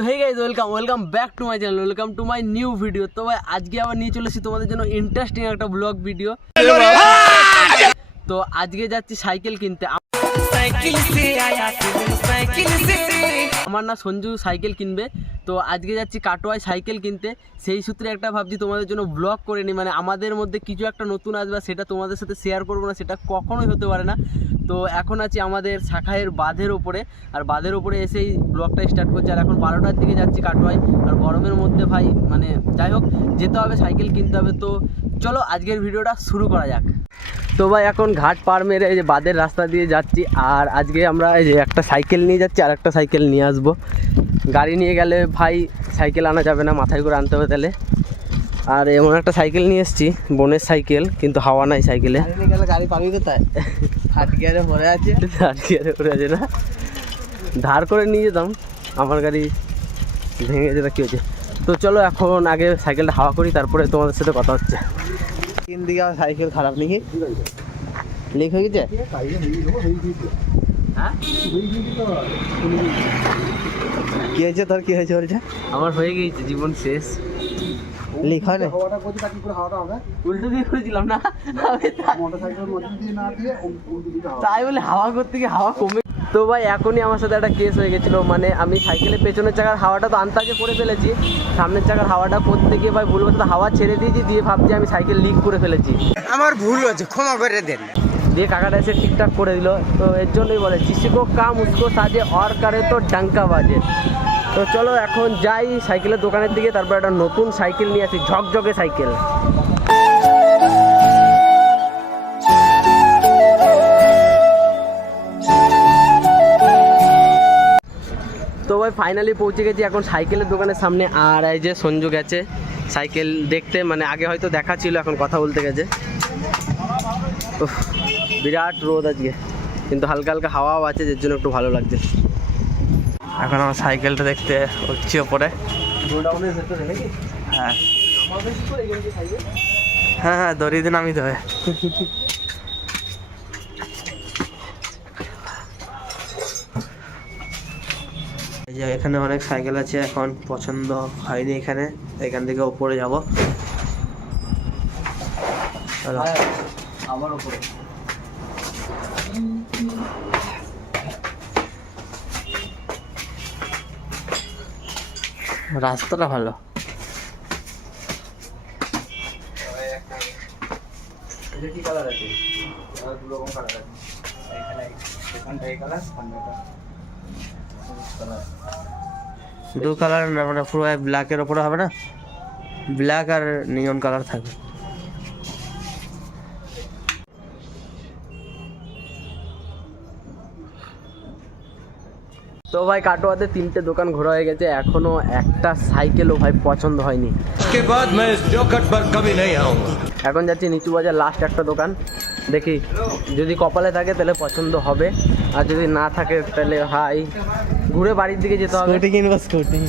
তো hey guys welcome back to my channel, welcome to my new video. তো ভাই আজকে আবার নিয়ে চলে এসেছি তোমাদের জন্য ইন্টারেস্টিং একটা ব্লগ ভিডিও। তো আজকে যাচ্ছি সাইকেল কিনতে। আমার না সঞ্জু সাইকেল কিনবে, তো আজকে যাচ্ছি কাটোয়ায় সাইকেল কিনতে। সেই সূত্রে একটা ভাবছি তোমাদের জন্য ব্লগ করে নিই, মানে আমাদের মধ্যে কিছু একটা নতুন আসবে, সেটা তোমাদের সাথে শেয়ার করবো না, সেটা কখনোই হতে পারে না। তো এখন আছি আমাদের শাখায়ের বাঁধের ওপরে, আর বাঁধের ওপরে এসেই ব্লগটা স্টার্ট করছি। আর এখন 12টার দিকে যাচ্ছি কাটোয়ায়, আর গরমের মধ্যে ভাই মানে যাই হোক যেতে হবে, সাইকেল কিনতে হবে। তো চলো আজকের ভিডিওটা শুরু করা যাক। তো ভাই এখন ঘাট পার মেরে এই যে বাঁধের রাস্তা দিয়ে যাচ্ছি, আর আজকে আমরা এই যে একটা সাইকেল নিয়ে যাচ্ছি আর একটা সাইকেল নিয়ে আসবো। গাড়ি নিয়ে গেলে ভাই সাইকেল আনা যাবে না, মাথায় করে আনতে হবে তাহলে। আর এমন একটা সাইকেল নিয়ে এসেছি, বোনের সাইকেল, কিন্তু হাওয়া নাই সাইকেলে। গেলে গাড়ি পাবি কোথায়? থার্ড গিয়ারে ভরে আছে। থার্ড গিয়ারে ভরে আছে না, ধার করে নিয়ে যেতাম, আমার গাড়ি ভেঙে যেটা কী হয়েছে। তো চলো এখন আগে সাইকেলটা হাওয়া করি, তারপরে তোমাদের সাথে কথা হচ্ছে। তিন দিকে সাইকেল খারাপ নাকি? লিক হয়ে গেছে? হ্যাঁ কি হয়েছে তোর, কি হয়েছে বলছে? আমার হয়ে গিয়েছে, জীবন শেষ। লিক হয় না? উল্টো দিয়ে করেছিলাম না, তাই বলে হাওয়া করতে গিয়ে হাওয়া কমে। তো ভাই এখনই আমার সাথে একটা কেস হয়ে গেছিলো, মানে আমি সাইকেলের পেছনের চাকার হাওয়াটা তো আন্তাজে করে ফেলেছি, সামনের চাকার হাওয়াটা করতে গিয়ে ভাই ভুলবশত হাওয়া ছেড়ে দিয়েছি, দিয়ে ভাবছি আমি সাইকেল লিক করে ফেলেছি। আমার ভুল হয়েছে, ক্ষমা করে দেন। দিয়ে কাকাটা এসে ঠিকঠাক করে দিল। তো এর জন্যই বলে জিসিকো কাম উসকো সাজে অর করে তো ডাঙ্কা বাজে। তো চলো এখন যাই সাইকেলের দোকানের দিকে, তারপর একটা নতুন সাইকেল নিয়ে আসি, ঝকঝকে সাইকেল। তো ভাই ফাইনালি পৌঁছে গেছি এখন সাইকেলের দোকানের সামনে। আর এই যে সঞ্জু গেছে সাইকেল দেখতে, মানে আগে হয়তো দেখা ছিল, এখন কথা বলতে গেছে। বিরাট রোদ আজকে, কিন্তু হালকা হালকা হাওয়াও আছে, যার জন্য একটু ভালো লাগছে। এখন আমার সাইকেলটা দেখতে হচ্ছে ওপরে। হ্যাঁ হ্যাঁ হ্যাঁ, দড়ি দিন আমি দেবে। এই যে এখানে অনেক সাইকেল আছে, এখন পছন্দ হয়নি এখানে, এখান থেকে ওপরে যাব। আমার উপরে রাস্তাটা ভালো। কি কালার আছে? দু রকম কালার আছে, এখানে এই কালার, দু কালার না, মানে পুরো ব্ল্যাকের ওপরে হবে না, ব্ল্যাক আর নিয়ন কালার থাকবে। তো ভাই কাটোয়াতে 3টে দোকান ঘোরা হয়ে গেছে, এখনো একটা সাইকেলও ভাই পছন্দ হয়নি। এখন যাচ্ছি নিচু বাজার লাস্ট একটা দোকান, দেখি যদি কপালে থাকে তাহলে পছন্দ হবে, আর যদি না থাকে তাহলে ভাই ঘুরে বাড়ির দিকে যেতে হবে। স্কুটি কিনবো, স্কুটি।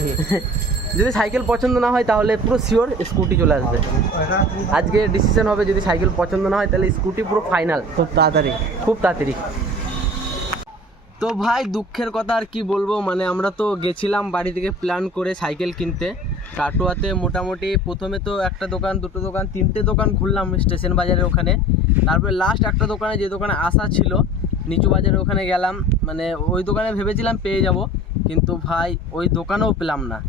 যদি সাইকেল পছন্দ না হয় তাহলে পুরো শিওর স্কুটি চলে আসবে। আজকে ডিসিশন হবে, যদি সাইকেল পছন্দ না হয় তাহলে স্কুটি পুরো ফাইনাল, খুব তাড়াতাড়ি, খুব তাড়াতাড়ি। তো ভাই দুঃখের কথা আর কি বলবো, মানে আমরা তো গেছিলাম বাড়ি থেকে প্ল্যান করে সাইকেল কিনতে কাটোয়াতে। মোটামুটি প্রথমে তো একটা দোকান, দুটো দোকান, 3টে দোকান ঘুরলাম স্টেশন বাজারের ওখানে। তারপরে লাস্ট একটা দোকানে, যে দোকানে আসা ছিল নিচু বাজারের ওখানে গেলাম, মানে ওই দোকানে ভেবেছিলাম পেয়ে যাব, কিন্তু ভাই ওই দোকানেও পেলাম না।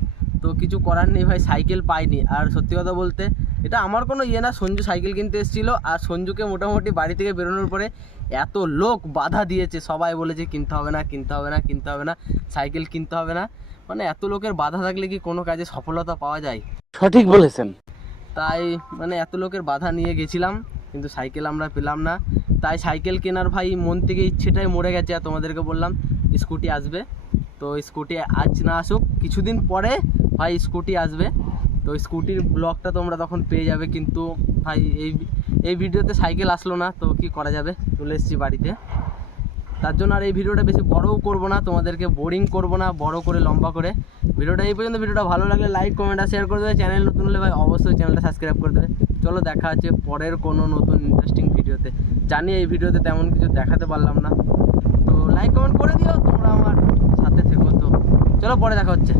তো কিছু করার নেই ভাই, সাইকেল পাইনি। আর সত্যি কথা বলতে এটা আমার কোনো ইয়ে না, সঞ্জু সাইকেল কিনতে এসেছিলো, আর সঞ্জুকে মোটামুটি বাড়ি থেকে বেরোনোর পরে এত লোক বাধা দিয়েছে, সবাই বলেছে কিনতে হবে না, কিনতে হবে না, কিনতে হবে না, সাইকেল কিনতে হবে না। মানে এত লোকের বাধা থাকলে কি কোনো কাজে সফলতা পাওয়া যায়? সঠিক বলেছেন। তাই মানে এত লোকের বাধা নিয়ে গেছিলাম, কিন্তু সাইকেল আমরা পেলাম না। তাই সাইকেল কেনার ভাই মন থেকে ইচ্ছেটাই মরে গেছে। আর তোমাদেরকে বললাম স্কুটি আসবে, তো স্কুটি আজ না আসুক, কিছুদিন পরে ভাই স্কুটি আসবে। তো স্কুটির ব্লগটা তোমরা তখন পেয়ে যাবে, কিন্তু ভাই এই ভিডিওতে সাইকেল আসলো না, তো কি করা যাবে, চলে এসেছি বাড়িতে। তার জন্য আর এই ভিডিওটা বেশি বড়ও করবো না, তোমাদেরকে বোরিং করবো না বড় করে লম্বা করে। ভিডিওটা এই পর্যন্ত। ভিডিওটা ভালো লাগলে লাইক কমেন্ট আর শেয়ার করে দেবে। চ্যানেল নতুন হলে ভাই অবশ্যই চ্যানেলটা সাবস্ক্রাইব করে দেবে। চলো দেখা হচ্ছে পরের কোনো নতুন ইন্টারেস্টিং ভিডিওতে। জানি এই ভিডিওতে তেমন কিছু দেখাতে পারলাম না, তো লাইক কমেন্ট করে দিও, তোমরা আমার সাথে থেকো। তো চলো পরে দেখা হচ্ছে।